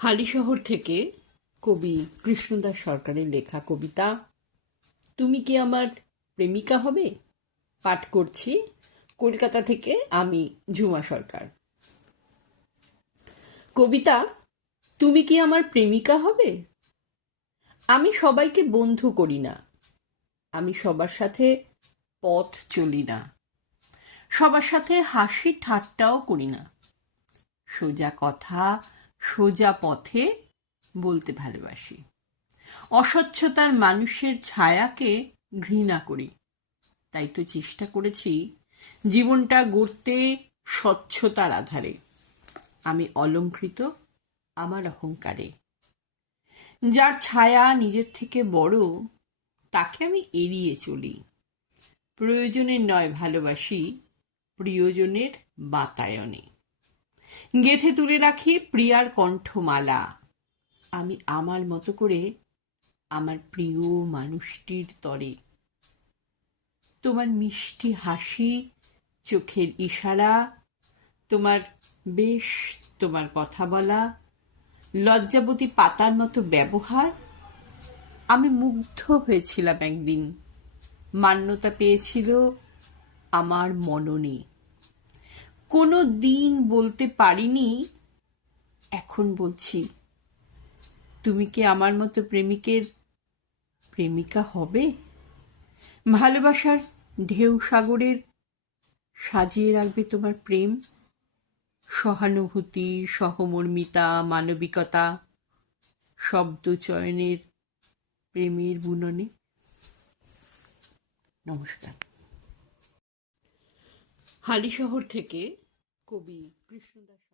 হালিশহর থেকে কবি কৃষ্ণদাস সরকারের লেখা কবিতা তুমি কি আমার প্রেমিকা হবে পাঠ করছি কলকাতা থেকে আমি ঝুমা সরকার। কবিতা তুমি কি আমার প্রেমিকা হবে? আমি সবাইকে বন্ধু করি না, আমি সবার সাথে পথ চলি না, সবার সাথে হাসি ঠাট্টাও করি না, সোজা কথা সোজা পথে বলতে ভালোবাসি, অস্বচ্ছতার মানুষের ছায়াকে ঘৃণা করি। তাই তো চেষ্টা করেছি জীবনটা গড়তে স্বচ্ছতার আধারে। আমি অলংকৃত আমার অহংকারে, যার ছায়া নিজের থেকে বড় তাকে আমি এড়িয়ে চলি। প্রয়োজনের নয় ভালোবাসি, প্রিয়জনের বাতায়নে গেথে তুলে রাখি প্রিয়ার কণ্ঠমালা। আমি আমার মতো করে আমার প্রিয় মানুষটির তরে। তোমার মিষ্টি হাসি, চোখের ইশারা, তোমার বেশ তোমার কথা বলা, লজ্জাবতী পাতার মতো ব্যবহার, আমি মুগ্ধ হয়েছিলাম একদিন। মান্যতা পেয়েছিল আমার মননে। কোনো দিন বলতে পারিনি, এখন বলছি তুমি কি আমার মতো প্রেমিকের প্রেমিকা হবে? ভালোবাসার ঢেউ সাগরের সাজিয়ে রাখবে তোমার প্রেম, সহানুভূতি, সহমর্মিতা, মানবিকতা, শব্দ চয়নের প্রেমের বুননে। নমস্কার। হালিশহর থেকে কবি কৃষ্ণদাস।